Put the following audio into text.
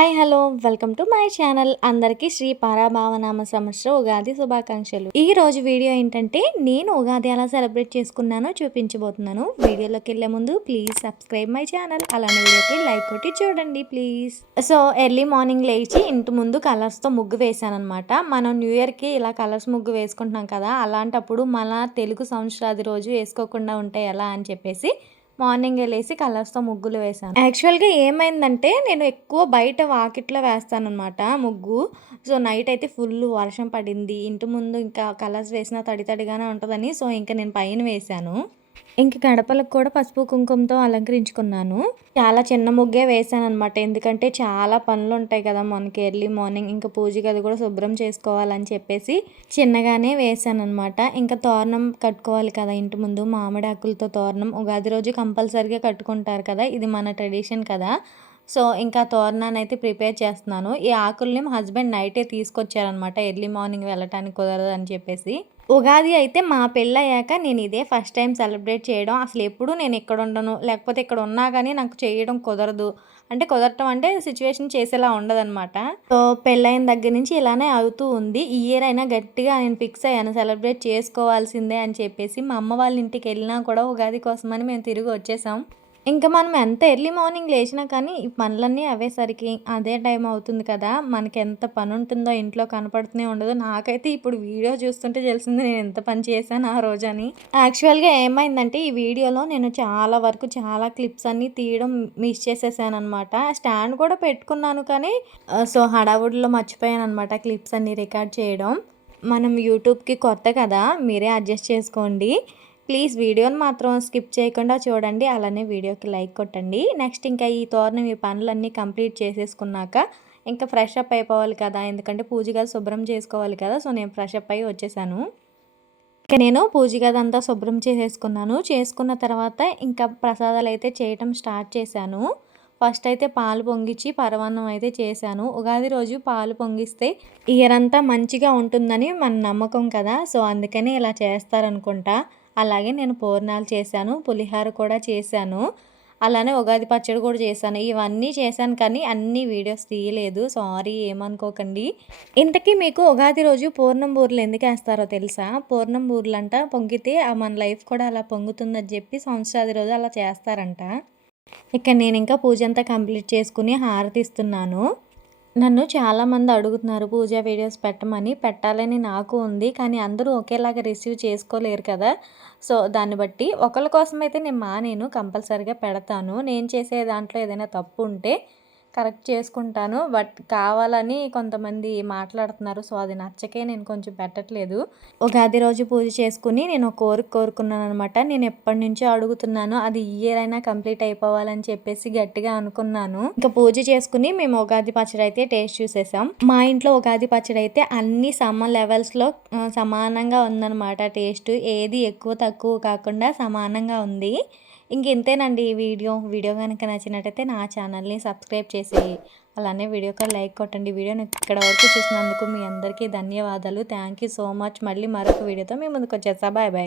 Hi hello welcome to my channel. అందరికీ శ్రీ పరాభావనామ సంవత్సర ఉగాది శుభాకాంక్షలు. ఈ రోజు వీడియో ఏంటంటే నేను ఉగాది ఎలా సెలబ్రేట్ చేసుకున్నానో చూపించబోతున్నాను. వీడియోలోకి వెళ్ళే ముందు ప్లీజ్ సబ్స్క్రైబ్ మై ఛానల్, అలానే వీడియోకి లైక్ కొట్టి చూడండి ప్లీజ్. సో ఎర్లీ మార్నింగ్ లేచి ఇంటి ముందు కలర్స్తో ముగ్గు వేసాను అనమాట. మనం న్యూ ఇయర్కి ఇలా కలర్స్ ముగ్గు వేసుకుంటున్నాం కదా, అలాంటప్పుడు మన తెలుగు సంవత్సరాది రోజు వేసుకోకుండా ఉంటే ఎలా అని చెప్పేసి మార్నింగ్ లేసి కలర్స్తో ముగ్గులు వేసాను. యాక్చువల్గా ఏమైందంటే నేను ఎక్కువ బయట వాకిట్లో వేస్తానన్నమాట ముగ్గు. సో నైట్ అయితే ఫుల్ వర్షం పడింది, ఇంటి ముందు ఇంకా కలర్స్ వేసినా తడి తడిగానే ఉంటుందని సో ఇంకా నేను పైన వేశాను. ఇంక గడపలకు కూడా పసుపు కుంకుమతో అలంకరించుకున్నాను. చాలా చిన్న ముగ్గే వేసాననమాట, ఎందుకంటే చాలా పనులు ఉంటాయి కదా మనకి ఎర్లీ మార్నింగ్. ఇంకా పూజ గది కూడా శుభ్రం చేసుకోవాలని చెప్పేసి చిన్నగానే వేసాననమాట. ఇంకా తోరణం కట్టుకోవాలి కదా ఇంటి ముందు, మామిడి ఆకులతో తోరణం ఉగాది రోజు కంపల్సరీగా కట్టుకుంటారు కదా, ఇది మన ట్రెడిషన్ కదా. సో ఇంకా తోరణాన్ని అయితే ప్రిపేర్ చేస్తున్నాను. ఈ ఆకుల్ని మా హస్బెండ్ నైటే తీసుకొచ్చారనమాట, ఎర్లీ మార్నింగ్ వెళ్ళటానికి కుదరదు అని చెప్పేసి. ఉగాది అయితే మా పెళ్ళయ్యాక నేను ఇదే ఫస్ట్ టైం సెలబ్రేట్ చేయడం. అసలు ఎప్పుడు నేను ఇక్కడ ఉండను, లేకపోతే ఇక్కడ ఉన్నా కానీ నాకు చేయడం కుదరదు. అంటే కుదరటం అంటే సిచ్యువేషన్ చేసేలా ఉండదన్నమాట. సో పెళ్ళైన దగ్గర నుంచి ఇలానే అవుతూ ఉంది. ఈ ఇయర్ అయినా గట్టిగా నేను ఫిక్స్ అయ్యాను సెలబ్రేట్ చేసుకోవాల్సిందే అని చెప్పేసి. మా అమ్మ వాళ్ళ ఇంటికి వెళ్ళినా కూడా ఉగాది కోసమని మేము తిరిగి వచ్చేసాం. ఇంకా మనం ఎంత ఎర్లీ మార్నింగ్ లేచినా కానీ ఈ పనులన్నీ అవేసరికి అదే టైం అవుతుంది కదా, మనకి ఎంత పని ఉంటుందో ఇంట్లో కనపడుతూనే ఉండదు. నాకైతే ఇప్పుడు వీడియో చూస్తుంటే తెలిసింది నేను ఎంత పని చేశాను ఆ రోజని. యాక్చువల్గా ఏమైందంటే ఈ వీడియోలో నేను చాలా వరకు చాలా క్లిప్స్ అన్నీ తీయడం మిస్ చేసేసాను అనమాట. స్టాండ్ కూడా పెట్టుకున్నాను కానీ సో హడావుడిలో మర్చిపోయాను అనమాట క్లిప్స్ అన్నీ రికార్డ్ చేయడం. మనం యూట్యూబ్కి కొత్త కదా, మీరే అడ్జస్ట్ చేసుకోండి ప్లీజ్. వీడియోని మాత్రం స్కిప్ చేయకుండా చూడండి, అలానే వీడియోకి లైక్ కొట్టండి. నెక్స్ట్ ఇంకా ఈ తోరణం ఈ పనులన్నీ కంప్లీట్ చేసేసుకున్నాక ఇంకా ఫ్రెష్ అప్ అయిపోవాలి కదా, ఎందుకంటే పూజ గది శుభ్రం చేసుకోవాలి కదా. సో నేను ఫ్రెష్ అప్ అయ్యి వచ్చేసాను. ఇంకా నేను పూజ గది అంతా శుభ్రం చేసేసుకున్నాను. చేసుకున్న తర్వాత ఇంకా ప్రసాదాలు అయితే చేయటం స్టార్ట్ చేశాను. ఫస్ట్ అయితే పాలు పొంగిచ్చి పరమాన్నం అయితే చేశాను. ఉగాది రోజు పాలు పొంగిస్తే ఇయర్ అంతా మంచిగా ఉంటుందని మన నమ్మకం కదా, సో అందుకని ఇలా చేస్తారనుకుంటా. అలాగే నేను పూర్ణాలు చేశాను, పులిహోర కూడా చేశాను, అలానే ఉగాది పచ్చడి కూడా చేశాను. ఇవన్నీ చేశాను కానీ అన్ని వీడియోస్ తీయలేదు, సారీ ఏమనుకోకండి. ఇంతకీ మీకు ఉగాది రోజు పూర్ణం బూరెలు ఎందుకు వేస్తారో తెలుసా? పూర్ణం బూరెలు అంట పొంగితే మన లైఫ్ కూడా అలా పొంగుతుందని చెప్పి సంవత్సరాది రోజు అలా చేస్తారంట. ఇక నేను ఇంకా పూజ అంతా కంప్లీట్ చేసుకుని హారతి ఇస్తున్నాను. నన్ను చాలామంది అడుగుతున్నారు పూజా వీడియోస్ పెట్టమని. పెట్టాలని నాకు ఉంది కానీ అందరూ ఒకేలాగా రిసీవ్ చేసుకోలేరు కదా. సో దాన్ని బట్టి ఒకరి కోసం అయితే నేను మానేను, కంపల్సరీగా పెడతాను. నేను చేసే దాంట్లో ఏదైనా తప్పు ఉంటే కరెక్ట్ చేసుకుంటాను. బట్ కావాలని కొంతమంది మాట్లాడుతున్నారు, సో అది నచ్చకే నేను కొంచెం పెట్టట్లేదు. ఉగాది రోజు పూజ చేసుకుని నేను కోరుకున్నాను అనమాట. నేను ఎప్పటి నుంచో అడుగుతున్నాను, అది ఈ ఇయర్ అయినా కంప్లీట్ అయిపోవాలని చెప్పేసి గట్టిగా అనుకున్నాను. ఇంకా పూజ చేసుకుని మేము ఉగాది పచ్చడి అయితే టేస్ట్ చూసేసాం. మా ఇంట్లో ఉగాది పచ్చడి అయితే అన్ని లెవెల్స్లో సమానంగా ఉందన్నమాట. టేస్ట్ ఏది ఎక్కువ తక్కువ కాకుండా సమానంగా ఉంది. ఇంతేనండి ఈ వీడియో కనుక నచ్చినట్టయితే నా ఛానల్ని సబ్స్క్రైబ్ చేసి అలానే వీడియోకి లైక్ కొట్టండి. వీడియోని ఇక్కడ వరకు చూసినందుకు మీ అందరికీ ధన్యవాదాలు. Thank you so much. మళ్ళీ మరొక వీడియోతో మీ ముందుకు వచ్చేస్తా. Bye bye.